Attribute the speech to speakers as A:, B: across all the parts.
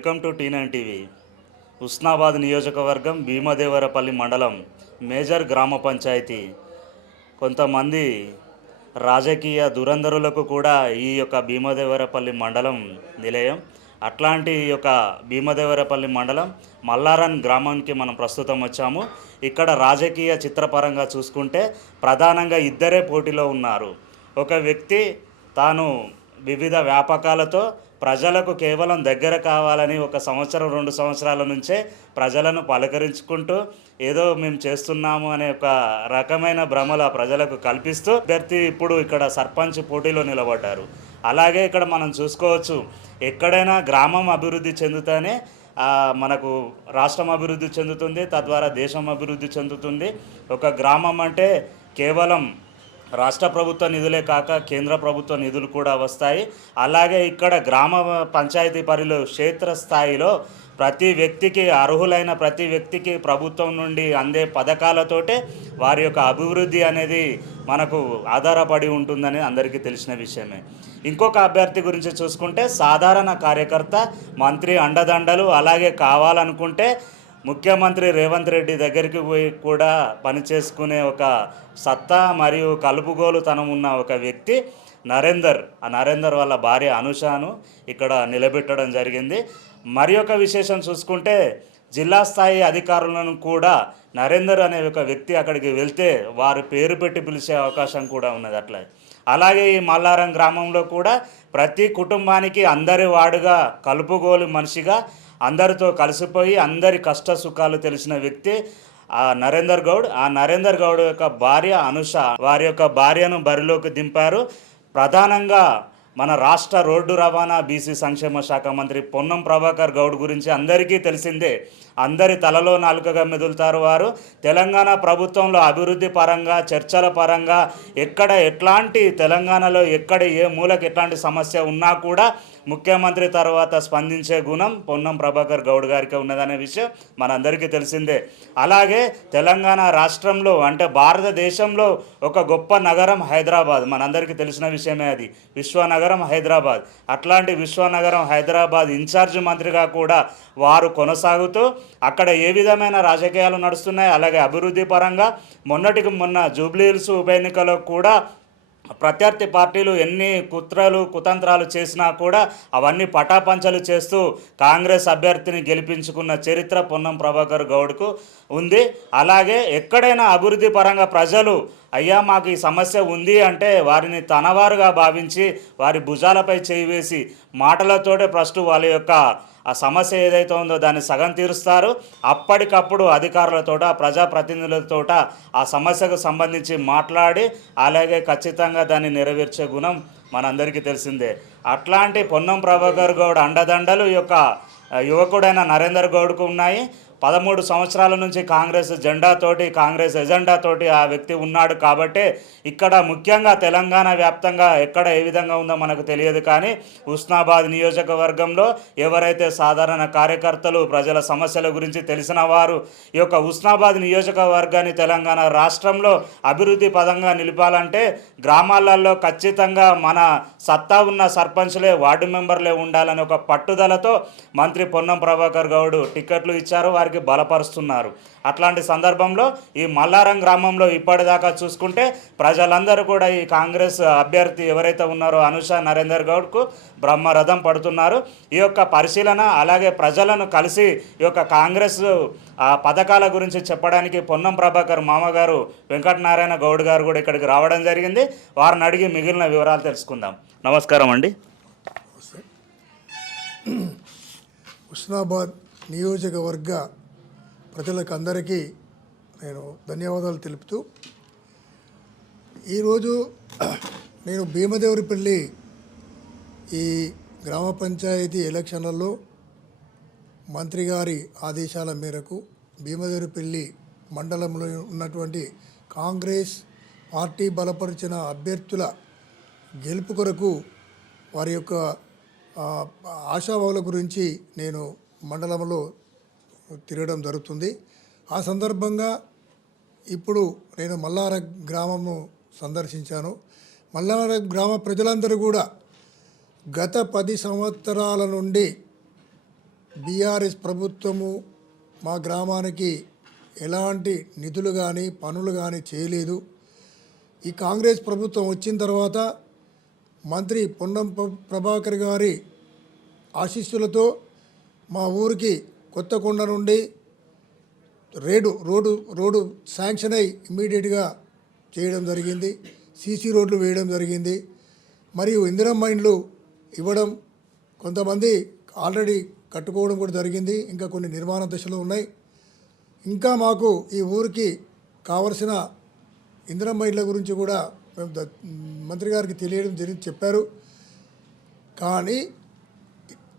A: Welcome to T nine TV. Husnabad నియోజకవర్గం భీమదేవరపల్లి మండలం major గ్రామ పంచాయతీ. కొంతమంది రాజకీయ దురంధరులకు కూడా ఈ యొక్క భీమదేవరపల్లి మండలం నిలయం. అట్లాంటి ఈ యొక్క భీమదేవరపల్లి మండలం మల్లారన్ గ్రామానికి మనం ప్రస్తుతం వచ్చాము. ఇక్కడ రాజకీయ చిత్రపరంగా చూసుకుంటే ప్రధానంగా ఇద్దరే పోటీలో ఉన్నారు. ఒక వ్యక్తి తాను వివిధ వ్యాపకాలతో ప్రజలకు కేవలం దగ్గర కావాలని ఒక సంవత్సరం రెండు సంవత్సరాల నుంచే ప్రజలను పలకరించుకుంటూ ఏదో మేము చేస్తున్నాము అనే ఒక రకమైన భ్రమలు ఆ ప్రజలకు కల్పిస్తూ అభ్యర్థి ఇప్పుడు ఇక్కడ సర్పంచ్ పోటీలో నిలబడ్డారు. అలాగే ఇక్కడ మనం చూసుకోవచ్చు ఎక్కడైనా గ్రామం అభివృద్ధి చెందుతానే మనకు రాష్ట్రం అభివృద్ధి చెందుతుంది తద్వారా దేశం అభివృద్ధి చెందుతుంది. ఒక గ్రామం అంటే కేవలం రాష్ట్ర ప్రభుత్వ నిధులే కాక కేంద్ర ప్రభుత్వ నిధులు కూడా వస్తాయి. అలాగే ఇక్కడ గ్రామ పంచాయతీ పరిలో క్షేత్రస్థాయిలో ప్రతి వ్యక్తికి అర్హులైన ప్రతి వ్యక్తికి ప్రభుత్వం నుండి అందే పథకాలతోటే వారి యొక్క అభివృద్ధి అనేది మనకు ఆధారపడి ఉంటుందని అందరికీ తెలిసిన విషయమే. ఇంకొక అభ్యర్థి గురించి చూసుకుంటే సాధారణ కార్యకర్త మంత్రి అండదండలు అలాగే కావాలనుకుంటే ముఖ్యమంత్రి రేవంత్ రెడ్డి దగ్గరికి పోయి కూడా పనిచేసుకునే ఒక సత్తా మరియు కలుపుగోలుతనం ఉన్న ఒక వ్యక్తి నరేందర్. ఆ నరేందర్ వాళ్ళ భార్య అనుషాను ఇక్కడ నిలబెట్టడం జరిగింది. మరి ఒక విశేషం చూసుకుంటే జిల్లా స్థాయి అధికారులను కూడా నరేందర్ అనే ఒక వ్యక్తి అక్కడికి వెళ్తే వారి పేరు పెట్టి పిలిచే అవకాశం కూడా ఉన్నది అట్లా. అలాగే ఈ మల్లారం గ్రామంలో కూడా ప్రతి కుటుంబానికి అందరి వాడుగా కలుపుగోలు మనిషిగా అందరితో కలిసిపోయి అందరి కష్ట సుఖాలు తెలిసిన వ్యక్తి ఆ నరేందర్ గౌడ్. ఆ నరేందర్ గౌడ్ యొక్క భార్య అనుష వారి యొక్క భార్యను బరిలోకి దింపారు. ప్రధానంగా మన రాష్ట్ర రోడ్డు రవాణా బీసీ సంక్షేమ శాఖ మంత్రి పొన్నం ప్రభాకర్ గౌడ్ గురించి అందరికీ తెలిసిందే. అందరి తలలో నాలుకగా మెదులుతారు వారు. తెలంగాణ ప్రభుత్వంలో అభివృద్ధి పరంగా చర్చల పరంగా ఎక్కడ ఎట్లాంటి తెలంగాణలో ఎక్కడ ఏ మూలకు ఎట్లాంటి సమస్య ఉన్నా కూడా ముఖ్యమంత్రి తర్వాత స్పందించే గుణం పొన్నం ప్రభాకర్ గౌడ్ గారికి ఉన్నదనే విషయం మనందరికీ తెలిసిందే. అలాగే తెలంగాణ రాష్ట్రంలో అంటే భారతదేశంలో ఒక గొప్ప నగరం హైదరాబాద్. మనందరికీ తెలిసిన విషయమే అది. విశ్వనగరం హైదరాబాద్. అట్లాంటి విశ్వనగరం హైదరాబాద్ ఇన్ఛార్జ్ మంత్రిగా కూడా వారు కొనసాగుతూ అక్కడ ఏ విధమైన రాజకీయాలు నడుస్తున్నాయి అలాగే అభివృద్ధి పరంగా మొన్నటికి మొన్న జూబ్లీహిల్స్ ఉప ఎన్నికలో కూడా ప్రత్యర్థి పార్టీలు ఎన్ని కుట్రలు కుతంత్రాలు చేసినా కూడా అవన్నీ పటాపంచలు చేస్తూ కాంగ్రెస్ అభ్యర్థిని గెలిపించుకున్న చరిత్ర పొన్నం ప్రభాకర్ గౌడ్కు ఉంది. అలాగే ఎక్కడైనా అభివృద్ధి పరంగా ప్రజలు అయ్యా మాకు ఈ సమస్య ఉంది అంటే వారిని తనవారుగా భావించి వారి భుజాలపై చేయి వేసి మాటలతోటే ఫస్ట్ వాళ్ళ యొక్క ఆ సమస్య ఏదైతే ఉందో దాన్ని సగం తీరుస్తారు. అప్పటికప్పుడు అధికారులతోట ప్రజాప్రతినిధులతోట ఆ సమస్యకు సంబంధించి మాట్లాడి అలాగే ఖచ్చితంగా దాన్ని నెరవేర్చే గుణం మనందరికీ తెలిసిందే. అట్లాంటి పొన్నం ప్రభాకర్ గౌడ్ అండదండలు ఈ యొక్క యువకుడైన నరేందర్ గౌడ్కు ఉన్నాయి. పదమూడు సంవత్సరాల నుంచి కాంగ్రెస్ జెండాతోటి కాంగ్రెస్ ఎజెండాతోటి ఆ వ్యక్తి ఉన్నాడు కాబట్టే ఇక్కడ ముఖ్యంగా తెలంగాణ వ్యాప్తంగా ఎక్కడ ఏ విధంగా ఉందో మనకు తెలియదు కానీ ఉస్నాబాద్ నియోజకవర్గంలో ఎవరైతే సాధారణ కార్యకర్తలు ప్రజల సమస్యల గురించి తెలిసిన వారు ఈ యొక్క ఉస్నాబాద్ నియోజకవర్గాన్ని తెలంగాణ రాష్ట్రంలో అభివృద్ధి పదంగా నిలపాలంటే గ్రామాలలో ఖచ్చితంగా మన సత్తా ఉన్న సర్పంచ్లే వార్డు మెంబర్లే ఉండాలని ఒక పట్టుదలతో మంత్రి పొన్నం ప్రభాకర్ గౌడ్ టికెట్లు ఇచ్చారు. వారికి బలపరుస్తున్నారు. అట్లాంటి సందర్భంలో ఈ మల్లారం గ్రామంలో ఇప్పటిదాకా చూసుకుంటే ప్రజలందరూ కూడా ఈ కాంగ్రెస్ అభ్యర్థి ఎవరైతే ఉన్నారో అనుష నరేందర్ గౌడ్కు బ్రహ్మరథం పడుతున్నారు. ఈ యొక్క పరిశీలన అలాగే ప్రజలను కలిసి ఈ యొక్క కాంగ్రెస్ పథకాల గురించి చెప్పడానికి పొన్నం ప్రభాకర్ మామగారు వెంకటనారాయణ గౌడ్ గారు కూడా ఇక్కడికి రావడం జరిగింది. వారిని అడిగి మిగిలిన వివరాలు తెలుసుకుందాం. నమస్కారం అండి.
B: హుస్నాబాద్ నియోజకవర్గ ప్రజలకు అందరికీ నేను ధన్యవాదాలు తెలుపుతూ ఈరోజు నేను భీమదేవరిపల్లి ఈ గ్రామ పంచాయతీ ఎలక్షన్లలో మంత్రి గారి ఆదేశాల మేరకు భీమదేవరిపల్లి మండలంలో ఉన్నటువంటి కాంగ్రెస్ పార్టీ బలపరిచిన అభ్యర్థుల గెలుపు కొరకు వారి యొక్క ఆశాభావుల గురించి నేను మండలంలో తిరగడం జరుగుతుంది. ఆ సందర్భంగా ఇప్పుడు నేను మల్లార గ్రామము సందర్శించాను. మల్లార గ్రామ ప్రజలందరూ కూడా గత పది సంవత్సరాల నుండి బీఆర్ఎస్ ప్రభుత్వము మా గ్రామానికి ఎలాంటి నిధులు కానీ పనులు కానీ చేయలేదు. ఈ కాంగ్రెస్ ప్రభుత్వం వచ్చిన తర్వాత మంత్రి పొన్నం ప్రభాకర్ గారి ఆశీస్సులతో మా ఊరికి కొత్తకొండ నుండి రేడు రోడ్డు రోడ్డు శాంక్షన్ అయి ఇమ్మీడియట్గా చేయడం జరిగింది. సీసీ రోడ్లు వేయడం జరిగింది. మరియు ఇందిరా మైండ్లు ఇవ్వడం కొంతమంది ఆల్రెడీ కట్టుకోవడం కూడా జరిగింది. ఇంకా కొన్ని నిర్మాణ దశలో ఉన్నాయి. ఇంకా మాకు ఈ ఊరికి కావలసిన ఇందిరా మైండ్ల గురించి కూడా మేము మంత్రి గారికి తెలియడం జరిగి చెప్పారు. కానీ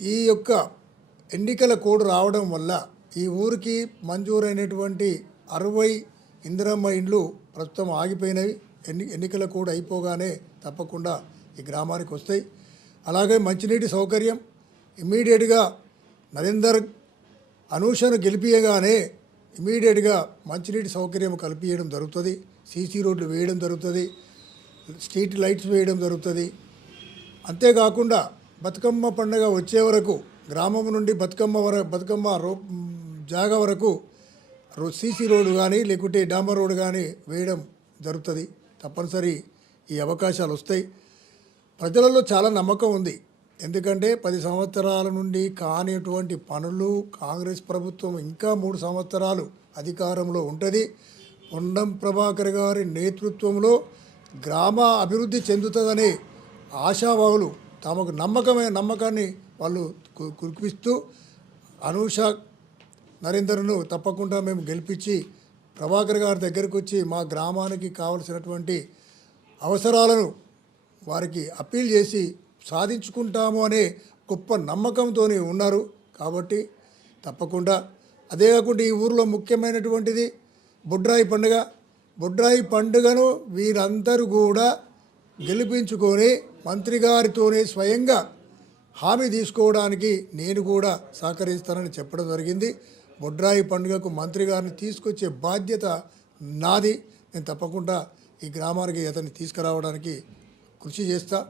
B: ఈ యొక్క ఎన్నికల కోడ్ రావడం వల్ల ఈ ఊరికి మంజూరైనటువంటి అరవై ఇందిరమ్మ ఇండ్లు ప్రస్తుతం ఆగిపోయినవి. ఎన్ని ఎన్నికల కోడ్ అయిపోగానే తప్పకుండా ఈ గ్రామానికి వస్తాయి. అలాగే మంచినీటి సౌకర్యం ఇమీడియట్గా నరేందర్ అనూషను గెలిపియగానే ఇమీడియట్గా మంచినీటి సౌకర్యం కల్పించడం జరుగుతుంది. సీసీ రోడ్లు వేయడం జరుగుతుంది. స్ట్రీట్ లైట్స్ వేయడం జరుగుతుంది. అంతేకాకుండా బతుకమ్మ పండుగ వచ్చే వరకు గ్రామం నుండి బతుకమ్మ వర బతుకమ్మ రో జాగా వరకు రో- సీసీ రోడ్డు కానీ లేకుంటే డాంబర్ రోడ్డు కానీ వేయడం జరుగుతుంది. తప్పనిసరి ఈ అవకాశాలు వస్తాయి. ప్రజలలో చాలా నమ్మకం ఉంది. ఎందుకంటే పది సంవత్సరాల నుండి కానిటువంటి పనులు కాంగ్రెస్ ప్రభుత్వం ఇంకా మూడు సంవత్సరాలు అధికారంలో ఉంటుంది. పొన్నం ప్రభాకర్ గారి నేతృత్వంలో గ్రామ అభివృద్ధి చెందుతుందనే ఆశావాహులు తమకు నమ్మకమైన నమ్మకాన్ని వాళ్ళు కురిపిస్తూ అనూష నరేందర్ను తప్పకుండా మేము గెలిపించి ప్రభాకర్ గారి దగ్గరకు వచ్చి మా గ్రామానికి కావలసినటువంటి అవసరాలను వారికి అప్పీల్ చేసి సాధించుకుంటాము అనే గొప్ప నమ్మకంతో ఉన్నారు. కాబట్టి తప్పకుండా అదే కాకుండా ఈ ఊరిలో ముఖ్యమైనటువంటిది బొడ్రాయి పండుగ. బొడ్రాయి పండుగను వీరందరూ కూడా గెలిపించుకొని మంత్రి గారితోనే స్వయంగా హామీ తీసుకోవడానికి నేను కూడా సహకరిస్తానని చెప్పడం జరిగింది. బొడ్రాయి పండుగకు మంత్రి గారిని తీసుకొచ్చే బాధ్యత నాది. నేను తప్పకుండా ఈ గ్రామానికి అతన్ని తీసుకురావడానికి కృషి చేస్తా.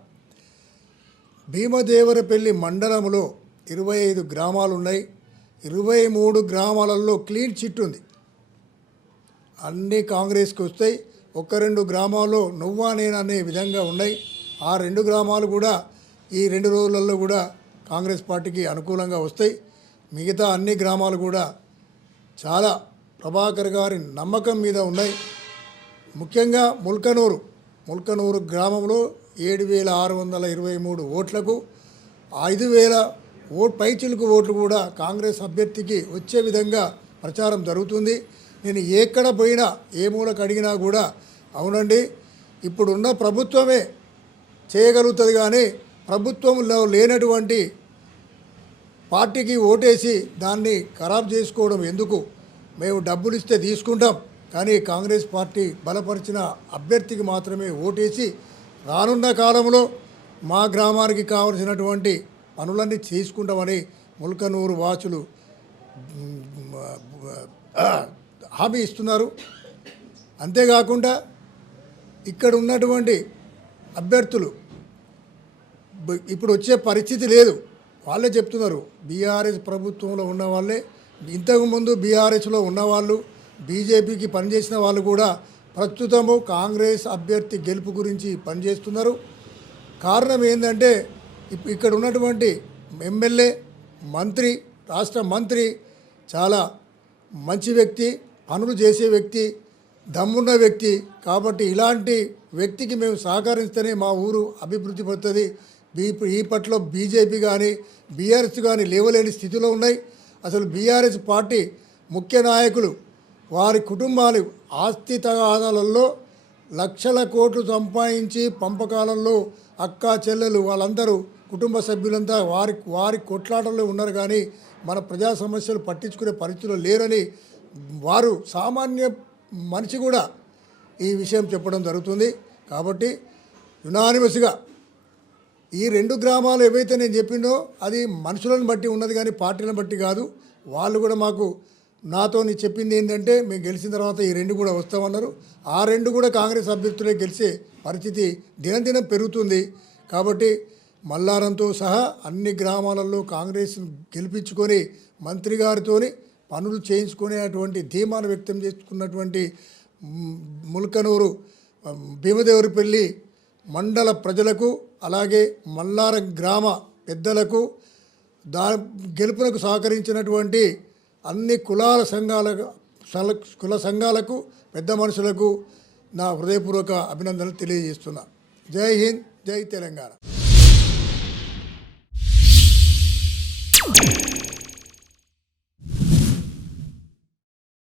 B: భీమదేవరపల్లి మండలంలో ఇరవై ఐదు గ్రామాలు ఉన్నాయి. ఇరవై మూడు గ్రామాలలో క్లీన్ చిట్ ఉంది. అన్నీ కాంగ్రెస్కి వస్తాయి. ఒక రెండు గ్రామాల్లో నువ్వా నేను అనే విధంగా ఉన్నాయి. ఆ రెండు గ్రామాలు కూడా ఈ రెండు రోజులలో కూడా కాంగ్రెస్ పార్టీకి అనుకూలంగా వస్తాయి. మిగతా అన్ని గ్రామాలు కూడా చాలా ప్రభాకర్ గారి నమ్మకం మీద ఉన్నాయి. ముఖ్యంగా ముల్కనూరు. ముల్కనూరు గ్రామంలో ఏడు వేల ఆరు వందల ఇరవై మూడు ఓట్లకు ఐదు వేల ఓట్ పైచిలుకు ఓట్లు కూడా కాంగ్రెస్ అభ్యర్థికి వచ్చే విధంగా ప్రచారం జరుగుతుంది. నేను ఎక్కడ పోయినా ఏ మూలకు అడిగినా కూడా అవునండి ఇప్పుడున్న ప్రభుత్వమే చేయగలుగుతుంది కానీ ప్రభుత్వంలో లేనటువంటి పార్టీకి ఓటేసి దాన్ని ఖరాబ్ చేసుకోవడం ఎందుకు? మేము డబ్బులు ఇస్తే తీసుకుంటాం. కానీ కాంగ్రెస్ పార్టీ బలపరిచిన అభ్యర్థికి మాత్రమే ఓటేసి రానున్న కాలంలో మా గ్రామానికి కావలసినటువంటి పనులన్నీ చేసుకుంటామని ముల్కనూరు వాచులు హామీ ఇస్తున్నారు. అంతేకాకుండా ఇక్కడ ఉన్నటువంటి అభ్యర్థులు ఇప్పుడు వచ్చే పరిస్థితి లేదు. వాళ్ళే చెప్తున్నారు బీఆర్ఎస్ ప్రభుత్వంలో ఉన్న వాళ్ళే. ఇంతకుముందు బీఆర్ఎస్లో ఉన్నవాళ్ళు బీజేపీకి పనిచేసిన వాళ్ళు కూడా ప్రస్తుతము కాంగ్రెస్ అభ్యర్థి గెలుపు గురించి పనిచేస్తున్నారు. కారణం ఏంటంటే ఇప్- ఇక్కడ ఉన్నటువంటి ఎమ్మెల్యే మంత్రి రాష్ట్ర మంత్రి చాలా మంచి వ్యక్తి పనులు చేసే వ్యక్తి దమ్మున్న వ్యక్తి. కాబట్టి ఇలాంటి వ్యక్తికి మేము సహకరిస్తేనే మా ఊరు అభివృద్ధి పడుతుంది. ఈ పట్ల బీజేపీ కానీ బీఆర్ఎస్ కానీ లేవలేని స్థితిలో ఉన్నాయి. అసలు బీఆర్ఎస్ పార్టీ ముఖ్య నాయకులు వారి కుటుంబాలు ఆస్తి తగాదాలలో లక్షల కోట్లు సంపాదించి పంపకాలంలో అక్క చెల్లెలు వాళ్ళందరూ కుటుంబ సభ్యులంతా వారి వారి కొట్లాటల్లో ఉన్నారు కానీ మన ప్రజా సమస్యలు పట్టించుకునే పరిస్థితులు లేరని వారు సామాన్య మనిషి కూడా ఈ విషయం చెప్పడం జరుగుతుంది. కాబట్టి యునానిమస్గా ఈ రెండు గ్రామాలు ఏవైతే నేను చెప్పినో అది మనుషులను బట్టి ఉన్నది కానీ పార్టీలను బట్టి కాదు. వాళ్ళు కూడా మాకు నాతో చెప్పింది ఏంటంటే మేము గెలిచిన తర్వాత ఈ రెండు కూడా వస్తామన్నారు. ఆ రెండు కూడా కాంగ్రెస్ అభ్యర్థులే గెలిచే పరిస్థితి దినదినం పెరుగుతుంది. కాబట్టి మల్లారంతో సహా అన్ని గ్రామాలలో కాంగ్రెస్ గెలిపించుకొని మంత్రి గారితోని పనులు చేయించుకునేటువంటి ధీమాను వ్యక్తం చేసుకున్నటువంటి ముల్కనూరు భీమదేవరిపల్లి మండల ప్రజలకు అలాగే మల్లార గ్రామ పెద్దలకు దా గెలుపునకు సహకరించినటువంటి అన్ని కులాల సంఘాలకు కుల సంఘాలకు పెద్ద మనుషులకు నా హృదయపూర్వక అభినందనలు తెలియజేస్తున్నా. జై హింద్ జై తెలంగాణ.